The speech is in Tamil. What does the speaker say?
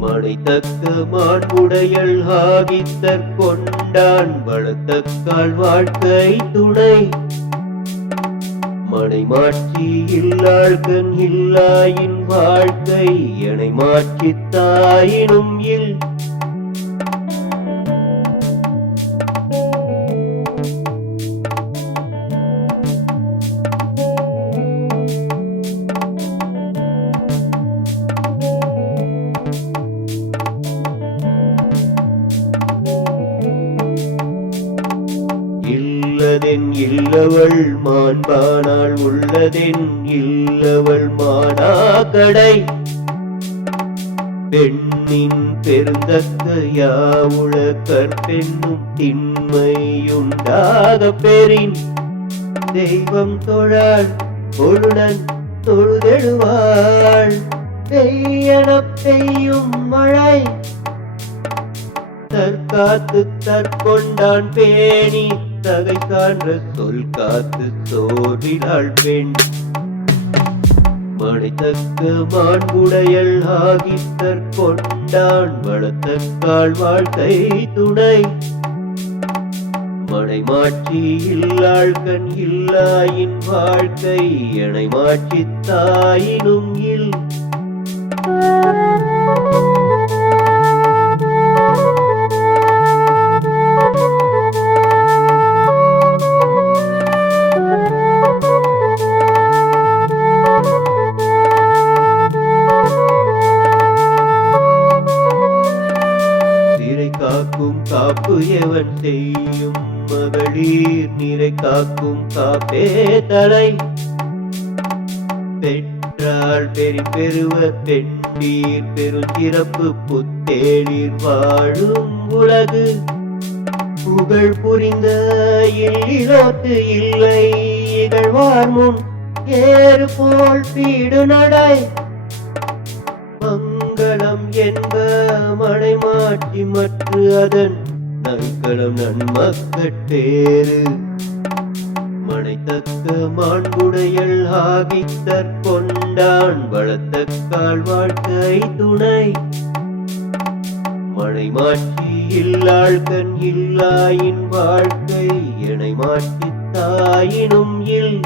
மடைத்தக்க மாண்புடையல் ஆகித்தற் கொண்டான் வளத்தக்கால் வாழ்க்கை துணை. மனை மாற்றி இல்லாள்கண் இல்லாயின் வாழ்க்கை எனை மாற்றித் தாயினும் இல் உள்ளதென் இல்லவள் மாண்பானால் உள்ளதென் இல்லவள் மானா கடை. பெண்ணின் பெருந்தக்க யாவுள கற்பெண்ணும் திண்மையுண்டாக பெறின். தெய்வம் தொழாள் பொருளன் தொழுதெழுவாள். பெய்யன பெய்யும் மழை. தற்காத்து தற்கொண்டான் பேணி தகை காண்ற சொல் காத்து சோறினாள் பெண். மணித்தக்க மாண்புடையல் ஆகித்தற் கொண்டான் வளத்தக்கால் வாழ்க்கை துணை. மனை மாற்றி இல்லாள் கண் இல்லாயின் வாழ்க்கை எனை மாற்றி தாயினும் இல். காப்பு எவன் செய்யும் மகளிர் நீரை காக்கும் காப்பே தலை. பெற்றால் பெரி பெறுவர் பெண்டீர் பெருஞ்சிறப்பு புத்தேளிர் வாழும் உலகு. புகழ் புரிந்த இல்லிலோத்து இல்லை இகழ்வார் முன் ஏறு போல் பீடு நடை மங்களம் என்ப மழை மாற்றி மற்ற அதன் நற்களம் நன்மக்கட்டேறு. மனைத்தக்க மாண்புடையல் ஆகி தற்கொண்டான் வளத்தக்கால் வாழ்க்கை துணை. மழை மாற்றி இல்லாள் கண் இல்லாயின் வாழ்க்கை எனை மாற்றி தாயினும் இல்.